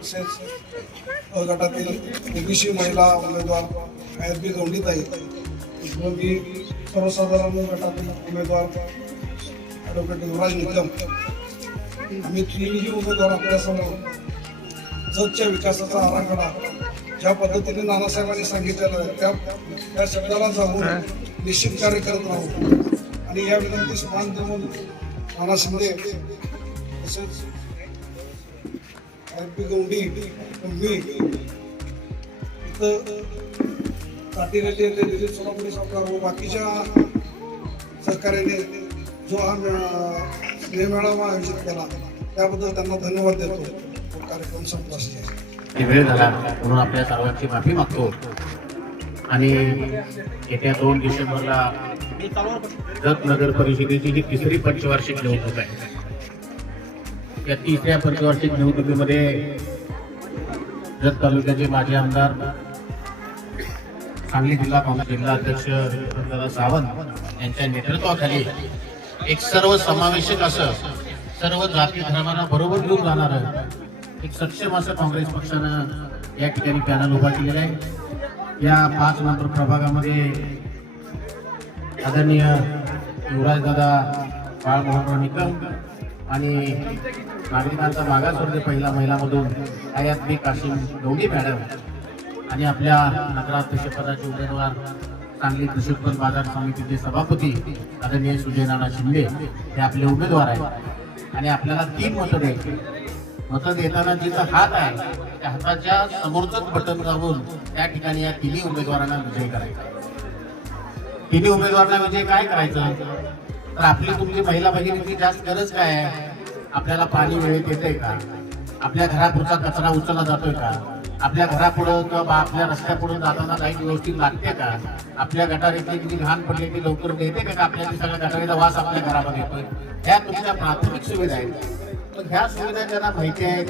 तसेच अ गटातील ओबीसी महिला उमेदवार आहेत बी गवंडीताई आहेत. मी सर्वसाधारण गटातील उमेदवार ॲडव्होकेट युवराज निकम आम्ही तिन्ही उमेदवार आपल्यासमोर जगच्या विकासाचा आराखडा ज्या पद्धतीने नानासाहेबांनी सांगितलेलं आहे त्या त्या शब्दाला जाऊन निश्चित कार्य करत राहू. आणि या विनंतीस मान देऊन नाना शिंदे तसेच आर पी मी इथं काटीगल्ली दिलीप सोलापुरी सरकार व बाकीच्या सहकार्याने जो हा मेळा- स्नेहमेळावा आयोजित केला त्याबद्दल त्यांना धन्यवाद देतो तो कार्यक्रम संपला असेल वेळ झाला म्हणून आपल्या सर्वांची माफी मागतो आणि येत्या दोन डिसेंबरला जत नगर परिषदेची ही तिसरी पंचवार्षिक निवडणूक आहे या तिसऱ्या पंचवार्षिक निवडणुकीमध्ये जत तालुक्याचे माजी आमदार सांगली जिल्हा काँग्रेस जिल्हा अध्यक्ष दादा सावंत यांच्या नेतृत्वाखाली एक सर्व समावेशक असं सर्व जाती धर्मांना बरोबर घेऊन जाणारं एक सक्षम असं काँग्रेस पक्षानं या ठिकाणी पॅनल उभा केलेला आहे. या पाच नंबर प्रभागामध्ये आदरणीय युवराजदादा बाळ बाळमोहनराव निकम आणि नागरिकांचा मागासवर्गीय पहिला महिलामधून आयातबी काशिम गवडी मॅडम. आणि आपल्या नगराध्यक्ष पदाचे उमेदवार सांगली कृषी उत्पन्न बाजार समितीचे सभापती आदरणीय सुजय नाना शिंदे हे आपले उमेदवार आहेत. आणि आपल्याला तीन मतं द्यायची मतं देताना जिचा हात आहे त्या हाताच्या समोरच बटन दाबून त्या ठिकाणी या तिन्ही उमेदवारांना विजय करायचा. तिन्ही उमेदवारांना विजय काय करायचं? तर आपली तुमची महिला भगिनीची जास्त गरज काय आहे? आपल्याला पाणी वेळेत येतंय का? आपल्या घरापुढचा कचरा उचलला जातोय का? आपल्या घरापुढं किंवा बा- आपल्या रस्त्यापुढून जाताना लाइट व्यवस्थित लागते का? आपल्या गटारीतली किती घाण पडली ती लवकर येते का? आपल्या सगळ्या गटारीचा वास आपल्या घरामध्ये येतोय? ह्या तुमच्या प्राथमिक सुविधा आहेत. पण ह्या सुविधा ज्यांना माहिती आहेत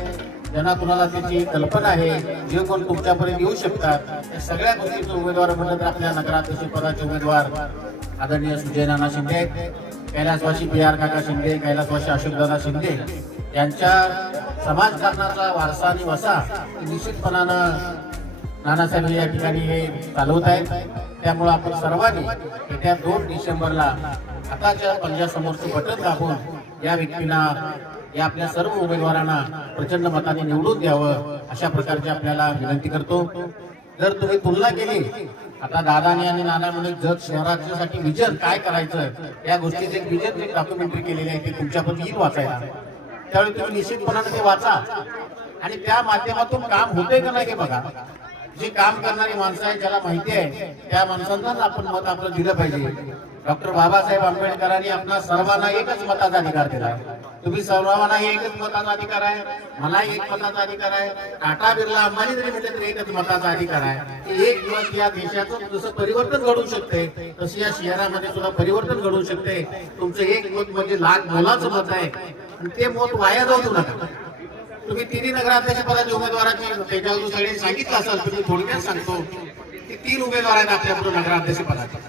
ज्यांना कुणाला त्याची कल्पना आहे जे कोण तुमच्यापर्यंत येऊ शकतात त्या सगळ्या गोष्टीचे उमेदवार म्हणलं तर आपल्या नगराध्यक्ष पदाचे उमेदवार आदरणीय सुजय नाना शिंदे आहेत. कैलासवासी पी आर काका शिंदे कैलासवासी अशोकदादा शिंदे यांच्या समाजकारणाचा वारसा आणि वसा निश्चितपणानं नानासाहेब या ठिकाणी हे चालवत आहेत. त्यामुळे आपण सर्वांनी येत्या दोन डिसेंबरला आताच्या पंजासमोरचं बटन दाखवून या व्यक्तींना या आपल्या सर्व उमेदवारांना प्रचंड मताने निवडून द्यावं अशा प्रकारची आपल्याला विनंती करतो. जर तुम्ही तुलना केली आता दादाने आणि नानाने जग शहराच्यासाठी विजन काय करायचं या गोष्टीचे एक विजन जे डॉक्युमेंटरी केलेली आहे ते तुमच्यापर्यंत येईल वाचायला. त्यावेळी तुम्ही निश्चितपणाने ते वाचा. आणि त्या माध्यमातून काम होते का नाही हे बघा. जी काम करणारी माणसं आहेत ज्याला माहिती आहे त्या माणसांनाच आपण मत आपलं दिलं पाहिजे. डॉक्टर बाबासाहेब आंबेडकरांनी आपला सर्वांना एकच मताचा अधिकार दिला. तुम्ही सर्वांना एकच मताचा अधिकार आहे मला एक मताचा अधिकार आहे. टाटा बिर्ला अंबानी जरी म्हटलं तरी एकच मताचा अधिकार आहे. की एक दिवस या देशाचं जसं परिवर्तन घडू शकते तसं या शहरामध्ये सुद्धा परिवर्तन घडू शकते. तुमचं एक मत म्हणजे लाख मोलाचं मत आहे. आणि ते मत वाया जाऊ देऊ नका. तुम्ही तिन्ही नगराध्यक्ष पदाच्या उमेदवाराची त्याच्यावर सांगितलं असाल तुम्ही थोडक्यात सांगतो. की तीन उमेदवार आहेत आपल्या नगराध्यक्ष पदाचे.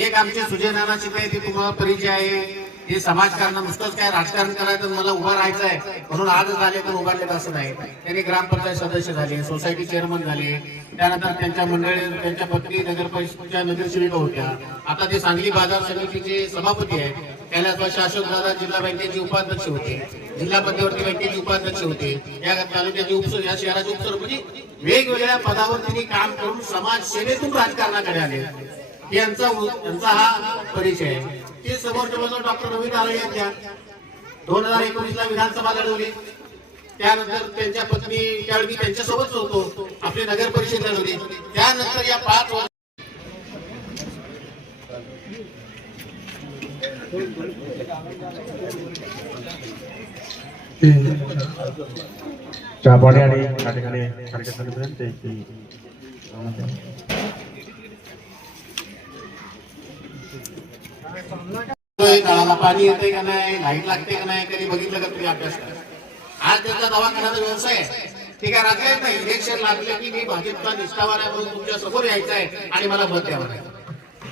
एक आमचे सुजय नाना शिंदे ते तुम्हाला परिचय आहे? हे समाजकारण नुसतंच काय राजकारण करायचं मला उभं राहायचं आहे म्हणून आज झाले तर उभारले असं नाही. त्यांनी ग्रामपंचायत सदस्य झाले सोसायटी चेअरमन झाले. त्यानंतर त्यांच्या मंडळी त्यांच्या पत्नी नगर नगरसेविका होत्या. आता ते सांगली बाजार समितीचे सभापती आहेत. त्याला शासक दादा जिल्हा बँकेचे उपाध्यक्ष होते. जिल्हा मध्यवर्ती बँकेचे उपाध्यक्ष होते. या तालुक्याचे उपस या शहराचे उपसरपंच. वेगवेगळ्या पदावर त्यांनी काम करून समाज सेवेतून राजकारणाकडे आले. यांचा यांचा हा परिचय. आहे ते समोरच्या बाजूला डॉक्टर रवी नारळे यांच्या. दोन हजार एकोणीस ला विधानसभा लढवली. त्यानंतर त्यांच्या पत्नी त्यावेळी मी त्यांच्यासोबतच होतो. आपली नगर परिषद लढवली. त्यानंतर या पाच वर्ष चहापाणी आणि नळाला पाणी येते का नाही लाइट लागते का नाही कधी बघितलं का तुम्ही अभ्यास आज त्याचा दवाखान्याचा व्यवसाय आहे. ठीक आहे राजकारण नाही इलेक्शन लागले की मी भाजपचा निष्ठावार आहे म्हणून तुमच्यासमोर यायचं आहे आणि मला मत द्यावं आहे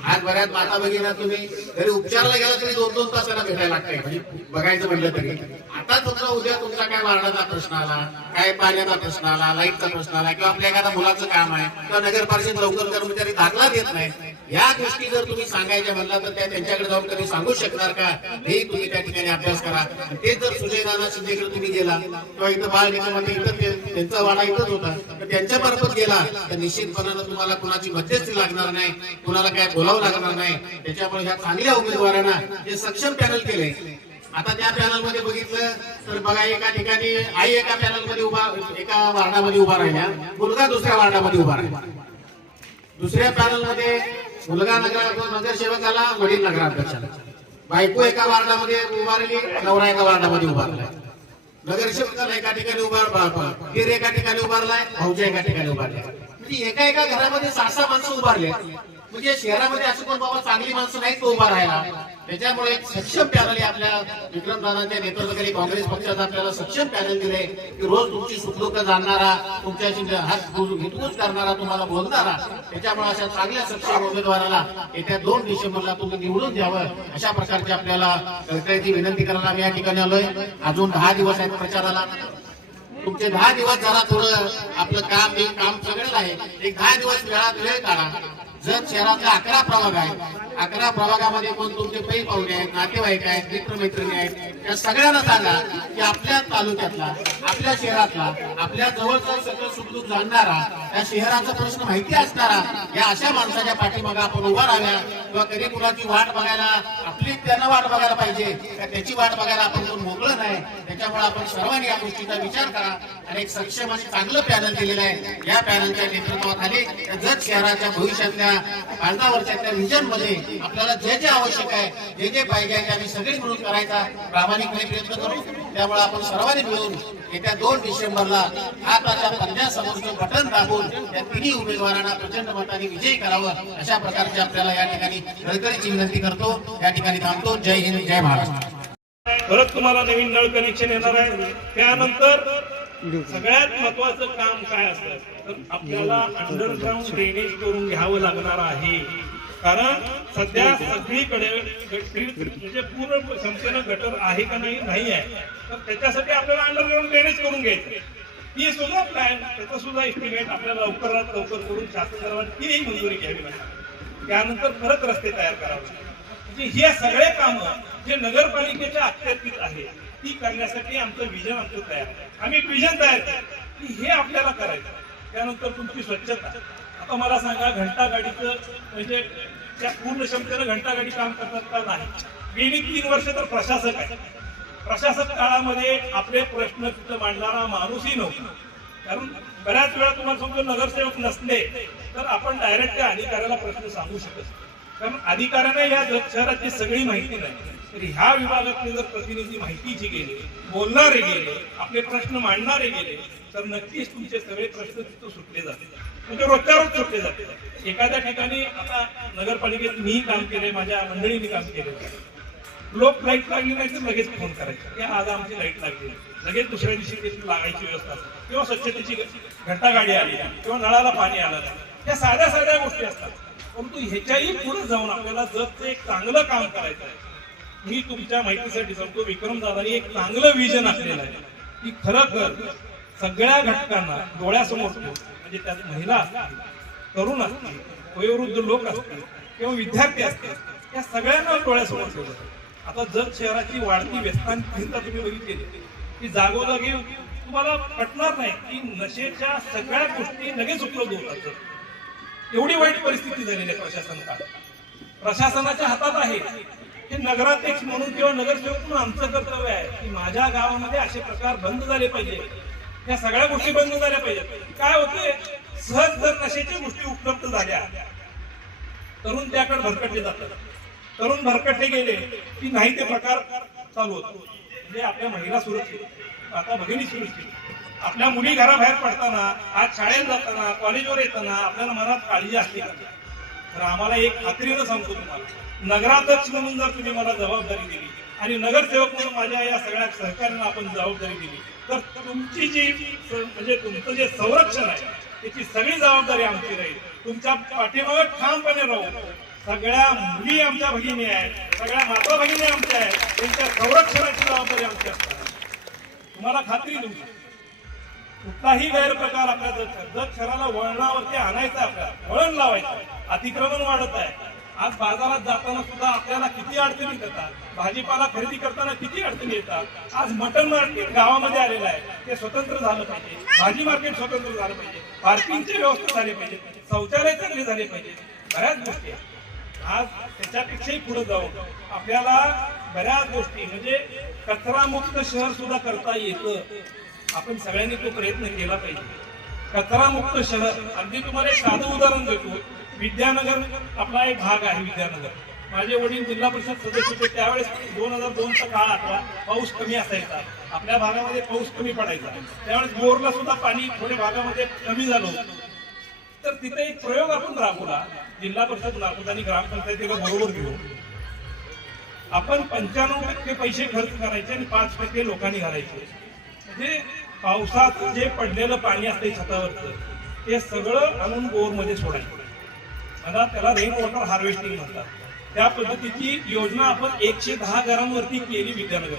आज बऱ्याच माता भगिना तुम्ही घरी उपचारला गेला तरी दोन दोन तास त्यांना भेटायला लागतंय. म्हणजे बघायचं म्हणलं तरी. आता तुमचा उद्या तुमचा काय वारणाचा प्रश्न आला काय पाण्याचा प्रश्न आला लाईटचा प्रश्न आला किंवा आपल्या एखाद्या मुलाचं काम आहे किंवा नगर परिषद लवकर कर्मचारी दाखला देत नाही या गोष्टी जर तुम्ही सांगायच्या म्हणला तर त्या त्यांच्याकडे जाऊन कधी सांगू शकणार का? हे तुम्ही त्या ठिकाणी अभ्यास करा. ते जर सुजयदादा शिंदेकडे तुम्ही गेला किंवा इथं बाळमध्ये इथं त्यांचा वाडा इथंच होता. तर त्यांच्या मार्फत गेला तर निश्चितपणानं तुम्हाला कुणाची मध्यस्थी लागणार नाही कुणाला काय बोलावं लागणार नाही. त्याच्यामुळे ह्या चांगल्या उमेदवारांना जे सक्षम पॅनल केले आता त्या पॅनलमध्ये बघितलं तर बघा एका ठिकाणी आई एका पॅनलमध्ये उभा एका वार्डामध्ये उभा राहिल्या. मुलगा दुसऱ्या वार्डामध्ये उभा राहिला. दुसऱ्या पॅनलमध्ये मुलगा नगर नगरसेवकाला वडील नगराध्यक्षाला. बायको एका वार्डामध्ये उभारली नवरा एका वार्डामध्ये उभारलाय. नगरसेवकाला एका ठिकाणी उभार हीर एका ठिकाणी उभारलाय भाऊच्या एका ठिकाणी उभारलाय. म्हणजे एका एका घरामध्ये सहा सहा माणसं उभारले म्हणजे शहरामध्ये असं कोण बाबा चांगली माणसं नाहीत तो उभा राहायला? त्याच्यामुळे सक्षम पॅनल आपल्या विक्रमदादांच्या नेतृत्वाखाली काँग्रेस पक्षाचा आपल्याला सक्षम पॅनल दिले की रोज तुमची सुखदुःख जाणणारा तुमच्याशी हात हितगुज करणारा तुम्हाला बोलणारा त्याच्यामुळे अशा चांगल्या सक्षम उमेदवाराला येत्या दोन डिसेंबरला तुम्ही निवडून द्यावं अशा प्रकारची आपल्याला कळकळीची विनंती करायला आम्ही या ठिकाणी आलोय. अजून दहा दिवस आहेत प्रचाराला. तुमचे दहा दिवस जरा थोडं आपलं काम काम सगळं आहे. एक दहा दिवस वेळात वेळ काढा. जर शहरातला अकरा प्रभाग आहे अकरा प्रभागामध्ये कोण तुमचे पै पाहुणे आहेत नातेवाईक आहेत मित्रमैत्रिणी आहेत त्या सगळ्यांना सांगा की आपल्या तालुक्यातला आपल्या शहरातला आपल्या जवळचा सगळं सुखदुख जाणणारा त्या शहराचा प्रश्न माहिती असणारा या अशा माणसाच्या पाठीमागे आपण उभा राहाव्या. किंवा कधी कुणाची वाट बघायला आपली त्यांना वाट बघायला पाहिजे त्याची वाट बघायला आपण कोण मोकळं नाही. त्याच्यामुळे आपण सर्वांनी या गोष्टीचा विचार करा आणि एक सक्षम आणि चांगलं पॅनल दिलेलं आहे. या पॅनलच्या नेतृत्वाखाली जत शहराच्या भविष्यातल्या पाच वर्षातल्या रिजनमध्ये आपल्याला जे जे आवश्यक आहे जे जे पाहिजे आहे ते आम्ही सगळे मिळून करायचा प्रामाणिकपणे प्रयत्न करू. त्यामुळे आपण सर्वांनी मिळून येत्या दोन डिसेंबरला भारताच्या हाताच्या पंजासमोरचं बटन दाबून या तिन्ही उमेदवारांना प्रचंड मताने विजयी करावं अशा प्रकारची आपल्याला या ठिकाणी गडकरीची विनंती करतो. या ठिकाणी थांबतो. जय हिंद जय महाराष्ट्र. परत तुम्हाला नवीन नळ कनेक्शन येणार आहे. त्यानंतर सगळ्यात महत्वाचं काम काय असतं? तर आपल्याला अंडरग्राऊंड ड्रेनेज करून घ्यावं लागणार आहे. कारण सध्या सगळीकडे म्हणजे पूर्ण संपूर्ण गटर आहे का नाही नाही आहे. तर त्याच्यासाठी आपल्याला अंडरग्राऊंड ड्रेनेज करून घ्यायचं ही सुद्धा प्लॅन त्याचा सुद्धा एस्टिमेट आपल्याला लवकरात लवकर करून शासनाला तीही मंजुरी घ्यावी लागणार त्यानंतर परत रस्ते तयार करावे लागतात. म्हणजे हे सगळे कामं जे नगरपालिकेच्या अखत्यारीत आहेत ती करण्यासाठी आमचं विजन आमचं तयार आम्ही विजन तयार की हे आपल्याला करायचं. त्यानंतर तुमची स्वच्छता. आता मला सांगा घंटा गाडीचं म्हणजे त्या पूर्ण क्षमतेनं घंटा गाडी काम करतात का नाही? गेली तीन वर्ष तर प्रशासक आहे. प्रशासक काळामध्ये आपले प्रश्न तिथं मांडणारा माणूसही नव्हता. कारण बऱ्याच वेळा तुम्हाला समजा नगरसेवक नसले तर आपण डायरेक्ट त्या अधिकाऱ्याला प्रश्न सांगू शकत नाही. कारण अधिकाऱ्यांना या जग- शहराची सगळी माहिती नाही. तर ह्या विभागातले जर प्रतिनिधी माहितीची गेले बोलणारे गेले आपले प्रश्न मांडणारे गेले तर नक्कीच तुमचे सगळे प्रश्न तिथं सुटले जाते म्हणजे रोजच्या रोज सुटले जाते एखाद्या ठिकाणी आता नगरपालिकेत मी काम केले माझ्या मंडळीने काम केले लोक लाइट लागली नाही तर लगेच फोन करायचे. आज आमची लाइट लागली लगेच दुसऱ्या दिवशी त्याची लागायची व्यवस्था किंवा स्वच्छतेची घटागाडी आली किंवा नळाला पाणी आलं नाही. या साध्या साध्या गोष्टी असतात. परंतु ह्याच्याही पुढे जाऊन आपल्याला जगचं ते एक चांगलं काम करायचं आहे. मी तुमच्या माहितीसाठी सांगतो विक्रम दादानी एक चांगलं विजन असलेलं आहे. की खरं सगळ्या घटकांना डोळ्यासमोर म्हणजे त्यात महिला असतील तरुण असतील वयोवृद्ध लोक असतील किंवा विद्यार्थी असतील या सगळ्यांना डोळ्यासमोर ठेवलं आता जग शहराची वाढती व्यस्तांता तुम्ही बघितली. की जागोजागी तुम्हाला पटणार नाही की नशेच्या सगळ्या गोष्टी लगेच उपलब्ध होतात. एवढी वाईट परिस्थिती झालेली आहे प्रशासनात. प्रशासनाच्या हातात आहे. हे नगराध्यक्ष म्हणून किंवा नगरसेवक म्हणून आमचं कर्तव्य आहे की माझ्या गावामध्ये असे प्रकार बंद झाले पाहिजे. या सगळ्या गोष्टी बंद झाल्या पाहिजेत. काय होते सहज जर नशेच्या गोष्टी उपलब्ध झाल्या तरुण त्याकडे भरकटले जातात. तरुण भरकटले गेले की नाही ते प्रकार चालू होतात. म्हणजे आपल्या महिला सुरक्षित आता भगिनी सुरक्षित आपल्या मुली घराबाहेर पडताना आज शाळेत जाताना कॉलेजवर येताना आपल्याला मनात काळजी असली तर आम्हाला एक खात्रीनं सांगतो तुम्हाला. नगराध्यक्ष म्हणून जर तुम्ही मला जबाबदारी दिली आणि नगरसेवक म्हणून माझ्या या सगळ्या सहकार्यानं आपण जबाबदारी दिली तर तुमची जी म्हणजे तुमचं जे संरक्षण आहे त्याची सगळी जबाबदारी आमची राहील. तुमच्या पाठीमागे ठामपणे राहू. सगळ्या मुली आमच्या भगिनी आहेत सगळ्या माता भगिनी आमच्या आहेत त्यांच्या संरक्षणाची जबाबदारी आमची असतात तुम्हाला खात्री तुमची. कुठलाही गैरप्रकार आपल्या जग जग शहराला वळणावरती आणायचं आहे आपल्याला वळण लावायचं अतिक्रमण वाढत आहे. आज बाजारात जाताना सुद्धा आपल्याला किती अडचणी येतात? भाजीपाला खरेदी करताना किती अडचणी येतात? आज मटन मार्केट गावामध्ये आलेलं आहे. ते स्वतंत्र झालं पाहिजे. भाजी मार्केट स्वतंत्र झालं पाहिजे. पार्किंगची व्यवस्था झाली पाहिजे. शौचालय चांगले झाले पाहिजे. बऱ्याच गोष्टी आज त्याच्यापेक्षाही पुढे जाऊन आपल्याला बऱ्याच गोष्टी म्हणजे कचरा मुक्त शहर सुद्धा करता येतं. आपण सगळ्यांनी तो प्रयत्न केला पाहिजे. कचरा मुक्त शहर अगदी तुम्हाला एक साधं उदाहरण देतो. विद्यानगर आपला एक भाग आहे विद्यानगर. माझे वडील जिल्हा परिषद सदस्य होते. त्यावेळेस दोन हजार दोनचा काळ आठवा पाऊस कमी असायचा. आपल्या भागामध्ये पाऊस कमी पडायचा. त्यावेळेस बोरला सुद्धा पाणी थोड्या भागामध्ये कमी झालं होतं. तर तिथे एक प्रयोग आपण राबवला जिल्हा परिषद नागपूर आणि ग्रामपंचायतीला बरोबर घेऊ. आपण पंच्याण्णव टक्के पैसे खर्च करायचे आणि पाच टक्के लोकांनी घालायचे. म्हणजे पावसात जे पडलेलं पाणी असते छतावरचं ते सगळं आणून बोरमध्ये सोडायचं. आता त्याला रेन वॉटर हार्वेस्टिंग म्हणतात. त्या पद्धतीची योजना आपण एकशे दहा घरांवरती केली विद्यानगर.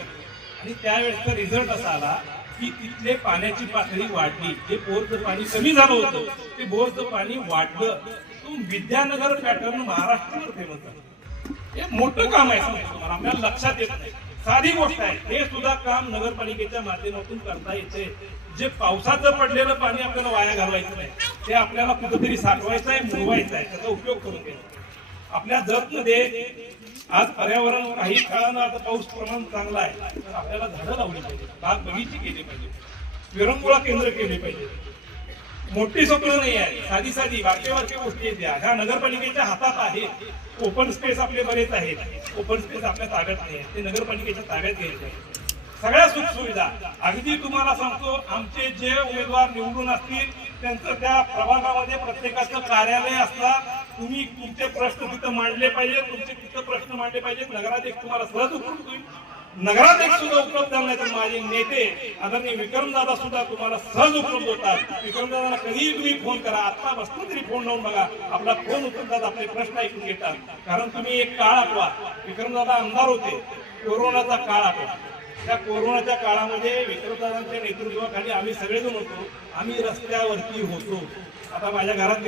आणि त्यावेळेसचा रिझल्ट असा आला की तिथले पाण्याची पातळी वाढली. जे बोरचं पाणी कमी झालं होतं ते बोरचं पाणी वाढलं. तो विद्यानगर पॅटर्न महाराष्ट्रावर फेमस झालं. हे मोठं काम आहे तुम्हाला. आपल्याला लक्षात येत नाही. साधी गोष्ट आहे. हे सुद्धा काम नगरपालिकेच्या माध्यमातून करता येते. जे पावसाचं पडलेलं पाणी आपल्याला वाया घालवायचं नाही ते आपल्याला कुठेतरी साठवायचं आहे मुरवायचं आहे. त्याचा उपयोग करून घ्यायचा आपल्या जगमध्ये आज पर्यावरण काही काळानं आता पाऊस प्रमाण चांगला आहे तर आपल्याला झाडं लावली पाहिजे बाग बगीची केली पाहिजे विरंगुळा केंद्र केले पाहिजे मोठी स्वप्न नाही आहे. साधी साधी वाक्य वाक्य गोष्टी आहेत ह्या नगरपालिकेच्या हातात आहे ओपन स्पेस आपले बरेच आहेत. ओपन स्पेस आपल्या ताब्यात नाही आहे. ते नगरपालिकेच्या ताब्यात घ्यायचे आहे. सगळ्या सुख सुविधा अगदी तुम्हाला सांगतो आमचे जे उमेदवार निवडून असतील त्यांचं त्या प्रभागामध्ये प्रत्येकाचं कार्यालय असतात तुम्ही तुमचे प्रश्न तिथं मांडले पाहिजे तुमचे तिथं प्रश्न मांडले पाहिजेत. नगराध्यक्ष तुम्हाला सहज उपलब्ध होईल नगराध्यक्ष सुद्धा उपलब्ध झाले तर माझे नेते आदरणीय विक्रमदादा सुद्धा तुम्हाला सहज उपलब्ध होतात. विक्रमदादाला कधीही तुम्ही फोन करा. आता बसतो तरी फोन लावून बघा. आपला फोन उचलतात आपले प्रश्न ऐकून घेतात. कारण तुम्ही एक काळ आठवा. विक्रमदादा आमदार होते. कोरोनाचा काळ आठवा. त्या कोरोनाच्या काळामध्ये विक्रमदादांच्या नेतृत्वाखाली आम्ही सगळेजण होतो. आम्ही रस्त्यावरती होतो. आता माझ्या घरात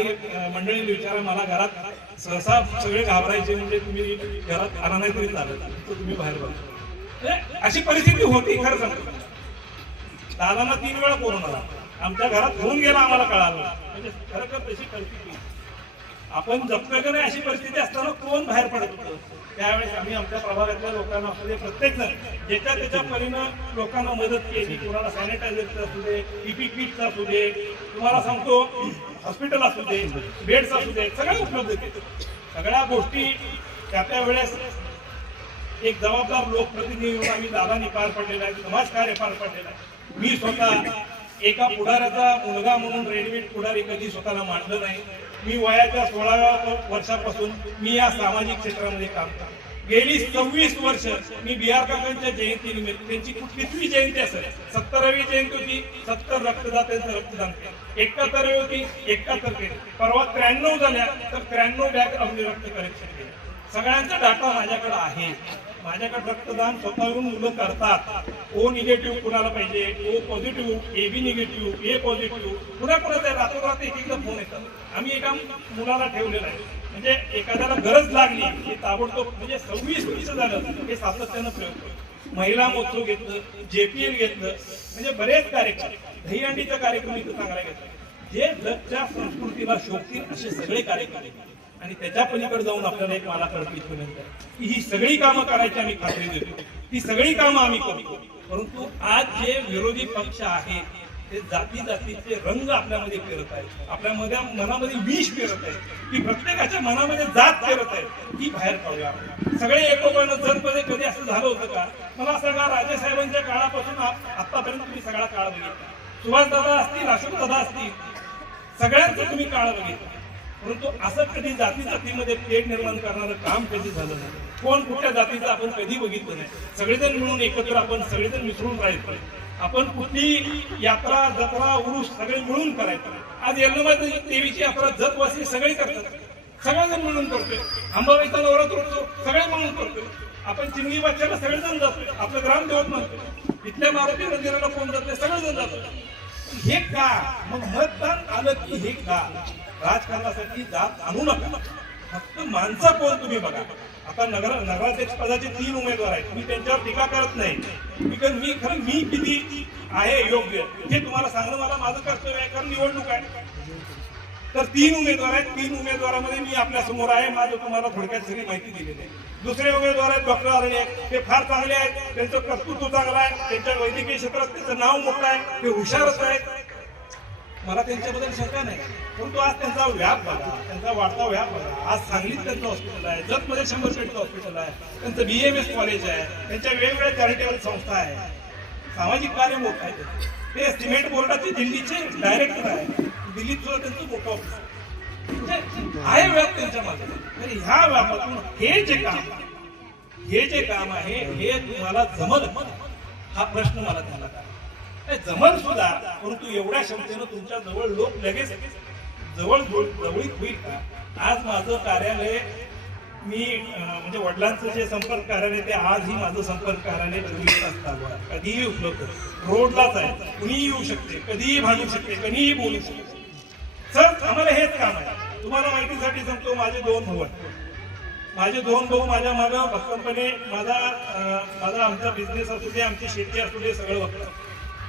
मंडळी विचारा मला घरात सहसा सगळे घाबरायचे म्हणजे तुम्ही घरात आणा नाही तरी चालत तर तुम्ही बाहेर बघा. अशी परिस्थिती होती खरं सांगतो. दादांना तीन वेळा कोरोना आमच्या घरात होऊन गेला आम्हाला कळालं. म्हणजे खरं तशी परिस्थिती. आपण जपतोय का नाही अशी परिस्थिती असताना कोण बाहेर पडत होतं त्यावेळेस आम्ही आमच्या प्रभागातल्या लोकांना असू दे प्रत्येक जण ज्याच्या त्याच्या परीनं लोकांना मदत केली. कोणाला सॅनिटायझरचं असू दे पीपी किटचं असू दे तुम्हाला सांगतो हॉस्पिटल असू दे बेड्स असू दे सगळ्या उपलब्ध सगळ्या गोष्टी त्या त्या वेळेस एक जबाबदार लोकप्रतिनिधी म्हणून आम्ही दादानी पार पडलेला आहे समाजकार्य पार पडलेला आहे. मी स्वतः एका पुढाऱ्याचा मुलगा म्हणून रेडीमेड पुढारी कधी स्वतःला मांडलं नाही. मी वयाच्या सोळाव्या वर्षापासून मी या सामाजिक क्षेत्रामध्ये काम करतो. गेली सव्वीस वर्ष मी बी आर काकांच्या जयंतीनिमित्त त्यांची कितवी जयंती असेल. सत्तरावी जयंती होती सत्तर रक्तदात्यांचं रक्तदान केलं. एकाहत्तरावी होती एकाहत्तर केली. परवा त्र्याण्णव झाल्या तर त्र्याण्णव बॅग आपले रक्त कलेक्शन केलं. सगळ्यांचा डाटा माझ्याकडे आहे. माझ्याकडे रक्तदान स्वतःहून मुलं करतात. ओ निगेटिव्ह कुणाला पाहिजे? O positive A B negative A positive पुन्हा पुन्हा त्या रातोरात एक एकदा फोन येतात. आम्ही एका मुलाला ठेवलेला आहे. म्हणजे एखाद्याला गरज लागली की ताबडतोब म्हणजे सव्वीस वर्ष झालं हे सातत्यानं प्रयोग महिला महोत्सव घेतलं जेपीएल घेतलं म्हणजे बरेच कार्यक्रम. दहीहंडीचा कार्यक्रम इथं चांगला घेतला. जे जगच्या संस्कृतीला शोभतील असे सगळे कार्यक्रम. आणि त्याच्या पलीकडे जाऊन आपल्याला एक मला कळतील विनंती आहे की ही सगळी कामं करायची आम्ही खात्री देतो. ही सगळी कामं आम्ही करतो परंतु आज जे विरोधी पक्ष आहेत ते जाती जातीचे रंग आपल्यामध्ये फिरत आहेत. आपल्यामध्ये मनामध्ये विष फिरत आहे की प्रत्येकाच्या मनामध्ये जात फिरत आहे. ती बाहेर पाहूया सगळे एकोपानं जनपदे कधी असं झालं होतं का? मला सांगा राजेसाहेबांच्या काळापासून आतापर्यंत तुम्ही सगळा काळ बघितला. सुभाषदादा असतील अशोकदादा असतील सगळ्यांचं तुम्ही काळ बघितलं. परंतु असं कधी जाती जातीमध्ये पेट निर्माण करणारं काम कधी झालं नाही. कोण कुठल्या जातीचं आपण कधी बघितलं नाही. सगळेजण मिळून एकत्र आपण सगळेजण मिसळून राहायचं आपण कुठली यात्रा जत्रा उरुस सगळे मिळून करायचं आज यल्लमाची देवीची यात्रा जतवासी सगळे करतात. सगळेजण मिळून करतोय. अंबाबाईचा नवरात्र उत्सव सगळे मिळून करतोय. आपण चिंगी बच्चाला सगळेजण जातोय. आपलं ग्रामदेवत म्हणतोय. इथल्या मारुती मंदिराला कोण जातोय? सगळेजण जातोय. हे का? मग मतदान आलं की हे का? राजकारणासाठी जात आणू नका. फक्त माणसं कोण तुम्ही बघा. आता नगर नगराध्यक्ष पदाचे तीन उमेदवार आहेत. मी त्यांच्यावर टीका करत नाही. बिकॉज मी खरं मी किती आहे योग्य हे तुम्हाला सांगणं मला माझं कर्तव्य आहे. कारण निवडणूक आहे. तर तीन उमेदवार आहेत. तीन उमेदवारामध्ये मी आपल्यासमोर आहे. माझं तुम्हाला थोडक्यात सगळी माहिती दिलेली आहे. दुसरे उमेदवार आहेत डॉक्टर आरणे आहेत. ते फार चांगले आहेत. त्यांचं कर्तृत्व चांगलं आहे. त्यांच्या वैद्यकीय क्षेत्रात त्यांचं नाव मोठं आहे. ते हुशारच आहेत. मला त्यांच्याबद्दल शंका नाही. परंतु आज त्यांचा व्याप बघा. त्यांचा वाढता व्याप बघा. आज सांगलीत त्यांचं हॉस्पिटल आहे. जतमध्ये शंभर बेडचं हॉस्पिटल आहे. त्यांचं बी एम एस कॉलेज आहे. त्यांच्या वेगवेगळ्या चॅरिटेबल संस्था आहे सामाजिक कार्य मोठं आहे. ते सिमेंट बोर्डाचे दिल्लीचे डायरेक्टर आहे दिलीप सुद्धा त्यांचं मोठं ऑफिस आहे व्याप त्यांच्या मागे. तर ह्या व्यापातून हे जे काम हे जे काम आहे हे तुम्हाला जमल. हा प्रश्न मला त्याला काय जमल सुद्धा परंतु एवढ्या क्षमतेनं तुमच्या जवळ लोक लगेच जवळ जवळीक होईल का? आज माझं कार्यालय मी म्हणजे वडिलांचं जे संपर्क कार्यालय ते आजही माझं संपर्क कार्यालय चोवीस तास चालू आहे. कधीही उपलब्ध. रोडलाच आहे. कुणीही येऊ शकते कधीही भांडू शकते कधीही बोलू शकते. सर आम्हाला हेच काम आहे. तुम्हाला माहितीसाठी सांगतो माझे दोन भाऊ आहेत. माझे दोन भाऊ माझ्या मागं भक्कमपणे माझा माझा आमचा बिझनेस असू दे आमची शेती असू दे सगळं बघतात.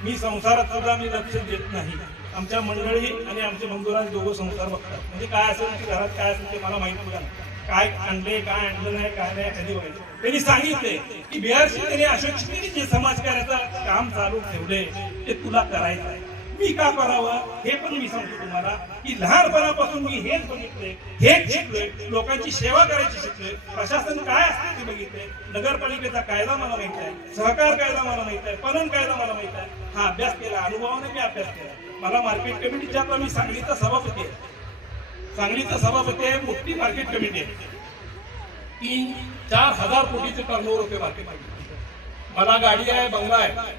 मी संसारात सुद्धा मी लक्ष देत नाही. आमच्या मंडळी आणि आमच्या बंधुराज दोघं संसार बघतात. म्हणजे काय असेल की घरात काय असेल ते मला माहीत नाही. काय आणले काय आणलं नाही काय नाही कधी व्हायचं. त्यांनी सांगितले की बिहारशी त्यांनी अशोक शिंदेनी जे समाजकार्याचं काम चालू ठेवले ते तुला करायचं आहे. मी का करावं? हे पण मी सांगतो तुम्हाला की लहानपणापासून मी हेच बघितले हेच शिकलोय लोकांची सेवा करायची शिकलोय. प्रशासन काय असते ते बघितले नगरपालिकेचा कायदा मला माहीत आहे सहकार कायदा मला माहीत आहे पणन कायदा मला माहीत आहे. हा अभ्यास केला अनुभवाने मी अभ्यास केला. मला मार्केट कमिटीच्या आता मी सांगलीचा सभापती आहे. सांगलीचा सभापती आहे मोठी मार्केट कमिटी आहे. तीन चार हजार कोटीचे टर्नओव्हर होते मार्केट मला गाडी आहे बंगला आहे.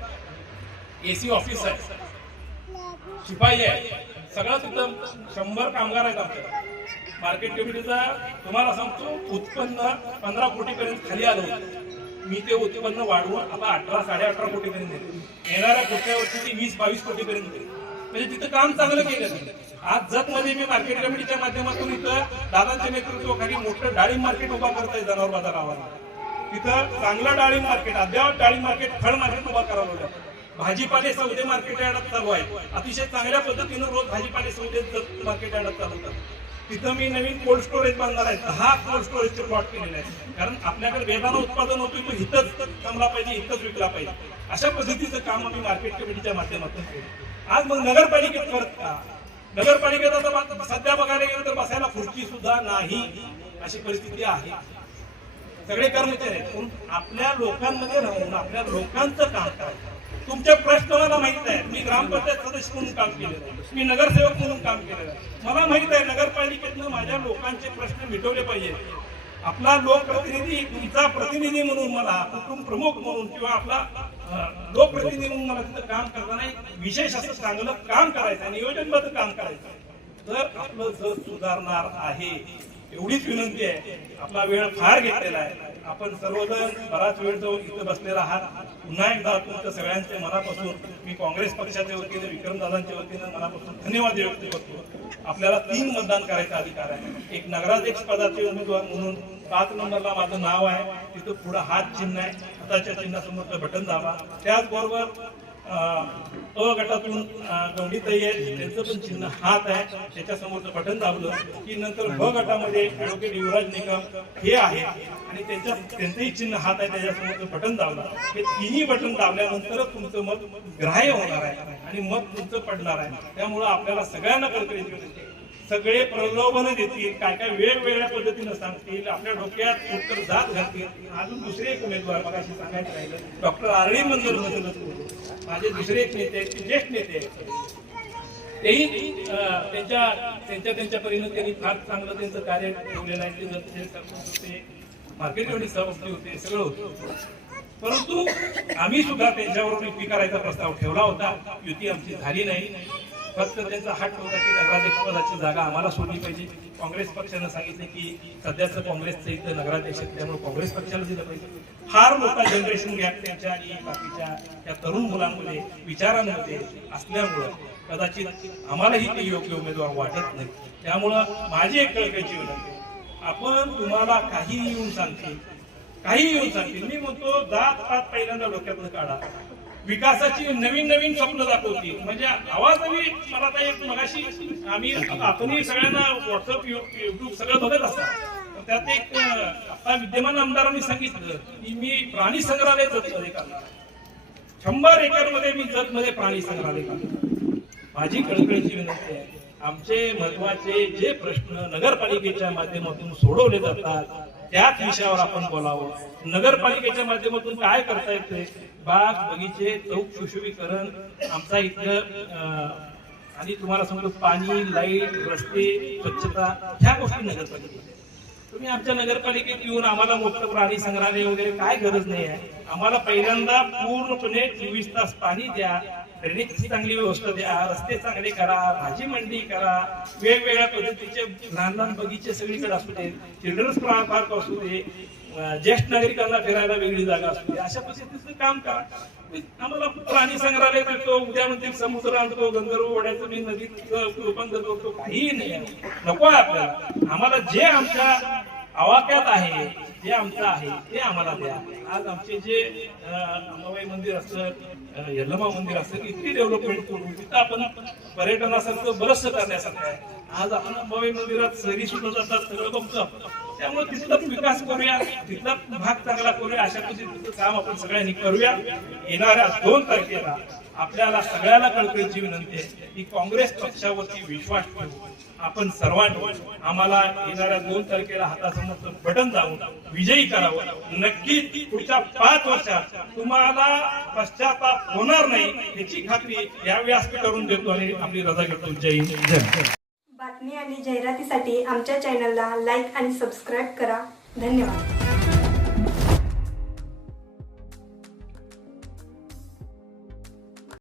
एसी ऑफिस आहे. शिपाई आहे. सगळ्यात तिथं शंभर कामगार आहेत आमच्या मार्केट कमिटीचा तुम्हाला सांगतो उत्पन्न पंधरा कोटी पर्यंत खाली आलं होतं. मी ते उत्पन्न वाढवून आता अठरा साडे अठरा कोटी पर्यंत येणाऱ्या पुढच्या वर्षी ते वीस बावीस कोटी पर्यंत म्हणजे तिथं काम चांगलं केलं आज जगमध्ये मी मार्केट कमिटीच्या माध्यमातून इथं दादांच्या नेतृत्वाखाली मोठं डाळिंब मार्केट उभा करतोय जनावर बाजार तिथं चांगलं डाळिंब मार्केट अद्याप डाळिंब मार्केट फळ मार्केट उभा करावं लागतं. भाजीपाले सौदे मार्केट यार्डात चालू आहे अतिशय चांगल्या पद्धतीनं रोज भाजीपाले सौदे मार्केट यार्डात चालवतात तिथं मी नवीन कोल्ड स्टोरेज बांधणार आहे. दहा कोल्ड स्टोरेजचे प्लॉट केलेले आहेत. कारण आपल्याकडे वेगानं उत्पादन होतो तो हितच थांबला पाहिजे इथंच विकला पाहिजे. अशा पद्धतीचं काम आम्ही मार्केट कमिटीच्या माध्यमातून केलं. आज मग नगरपालिकेत करत का? नगरपालिकेत आता सध्या बघायला गेलं तर बसायला खुर्ची सुद्धा नाही. अशी परिस्थिती आहे. सगळे कर्मचारी आहेत. पण आपल्या लोकांमध्ये राहून आपल्या लोकांचं काम करायचं. तुमचे प्रश्न मला माहीत आहे मी ग्रामपंचायत सदस्य म्हणून काम केलेलं आहे. मी नगरसेवक म्हणून काम केलेलं आहे. मला माहीत आहे नगरपालिकेतनं माझ्या लोकांचे प्रश्न मिटवले पाहिजे. आपला लोकप्रतिनिधी तुमचा प्रतिनिधी म्हणून मला कुटुंब प्रमुख म्हणून किंवा आपला लोकप्रतिनिधी म्हणून मला तिथं काम करताना एक विशेष असं चांगलं काम करायचं नियोजनबद्ध काम करायचं तर आपलं जग सुधारणार आहे एवढीच विनंती आहे आपला वेळ फार घेतलेला आहे. आपण सर्वजण बराच वेळ जो इथं बसलेला आहात. पुन्हा एकदा तुमच्या सगळ्यांच्या मनापासून मी काँग्रेस पक्षाच्या वतीने विक्रमदादांच्या वतीने मनापासून धन्यवाद व्यक्त करतो. आपल्याला तीन मतदान करायचा अधिकार आहे. एक नगराध्यक्ष पदाचे उमेदवार म्हणून पाच नंबरला माझं नाव आहे. तिथं पुढं हात चिन्ह आहे. हाताच्या चिन्हासमोरचं बटन दाबा. त्याचबरोबर अ गटातून अं, गवंडीताई आहेत त्यांचं पण चिन्ह हात आहे. त्याच्यासमोरचं बटन दाबलं की नंतर ब गटामध्ये ॲडव्होकेट युवराज निकम हे आहे आणि त्यांच्या त्यांचंही चिन्ह हात आहे त्याच्यासमोरचं बटन दाबलं. हे तिन्ही बटन दाबल्यानंतरच तुमचं मत ग्राह्य होणार आहे आणि मत तुमचं पडणार आहे. त्यामुळं आपल्याला सगळ्यांना कळकळीची सगळे प्रलोभन देतील काय काय वेगवेगळ्या पद्धतीनं सांगतील आपल्या डोक्यात उत्तर जात घालतील. अजून दुसरे एक उमेदवार मला सांगायचं राहिलं. डॉक्टर आरळी मंदिर माझे दुसरे एक नेते आहेत ते ज्येष्ठ नेते आहेत. तेही त्यांच्या त्यांच्या त्यांच्या परीनं त्यांनी फार चांगलं त्यांचं कार्य ठेवलेलं आहे. ते होते मार्केट एवढी सभापती होते सगळं होतं. परंतु आम्ही सुद्धा त्यांच्यावर युती करायचा प्रस्ताव ठेवला होता. युती आमची झाली नाही. फक्त त्यांचा हात होता की नगराध्यक्ष पदाची जागा आम्हाला सोडली पाहिजे. काँग्रेस पक्षानं सांगितलं की सध्याचं काँग्रेसचं इथं नगराध्यक्ष त्यामुळे काँग्रेस पक्षाला दिलं पाहिजे. फार मोठा जनरेशन गॅप त्यांच्या आणि बाकीच्या त्या तरुण मुलांमध्ये विचारांमध्ये असल्यामुळं कदाचित आम्हालाही ते योग्य उमेदवार वाटत नाही. त्यामुळं माझी एक कळकळीची विनंती आपण तुम्हाला काही येऊन सांगतील काही येऊन सांगतील. मी म्हणतो जात पात पहिल्यांदा डोक्यातनं काढा. विकासाची नवीन नवीन स्वप्न दाखवतील. म्हणजे आवाज आम्ही मला आता एक मगाशी आम्ही आपणही सगळ्यांना व्हॉट्सअप युट्यूब सगळं बघत असतात. त्यात एक आता विद्यमान आमदारांनी सांगितलं की मी प्राणी संग्रहालय जतमध्ये करणार शंभर एकरमध्ये मी जत मध्ये प्राणी संग्रहालय करणार माझी कळकळीची विनंती आहे. आमचे महत्त्वाचे जे प्रश्न नगरपालिकेच्या माध्यमातून सोडवले जातात त्याच विषयावर आपण बोलावं. नगरपालिकेच्या माध्यमातून काय करता येते? बाग बगीचे चौक सुशोभीकरण आमचा इथलं आणि तुम्हाला सांगतो पाणी लाइट रस्ते स्वच्छता ह्या गोष्टी नगरपालिकेत. तुम्ही आमच्या नगरपालिकेत येऊन आम्हाला मोठं प्राणी संग्रहालय वगैरे काय गरज नाही आहे. आम्हाला पहिल्यांदा पूर्णपणे चोवीस तास पाणी द्या ड्रेनेजची चांगली व्यवस्था द्या रस्ते चांगले करा भाजी मंडी करा वेगवेगळ्या पद्धतीचे लहान लहान बगीचे सगळीकडे असू दे चिल्ड्रन्स पार्क असू दे ज्येष्ठ नागरिकांना फिरायला वेगळी जागा असू अशा पद्धतीचं काम करा. म्हणजे आम्हाला प्राणी संग्रहालय भेटतो उद्या म्हणते समुद्र आणतो गंधर्व ओढ्याचं मी नदीत रूपांतर करतो काही नाही नको आहे आपल्याला. आम्हाला जे आमच्या आवाक्यात आहे जे आमचं आहे ते आम्हाला द्या. आज आमचे जे अंबाबाई मंदिर असतं यल्लमा मंदिर असेल इतकी डेव्हलपमेंट करून तिथं आपण पर्यटनासारखं बरंचसं करण्यासारखं आहे. आज आपण अंबाबाई मंदिरात सहरी सुद्धा जातात सगळं बघतो. त्यामुळे तिथला विकास करूया तिथला भाग चांगला करूया अशा पद्धतीचं काम आपण सगळ्यांनी करूया. येणाऱ्या दोन तारखेला आपल्याला सगळ्याला कळकळीची विनंती आहे की काँग्रेस पक्षावरती विश्वास ठेवू आपण सर्वांनी आम्हाला येणाऱ्या दोन तारखेला हातासमोरचं बटन जाऊन विजयी करावं. नक्की पुढच्या पाच वर्षात तुम्हाला पश्चाताप होणार नाही याची खात्री या व्यासपीठावरून देतो आणि आपली रजा घेतो जय जय बातमी आणि जाहिरातीसाठी आमच्या चॅनलला लाईक आणि सबस्क्राईब करा. धन्यवाद.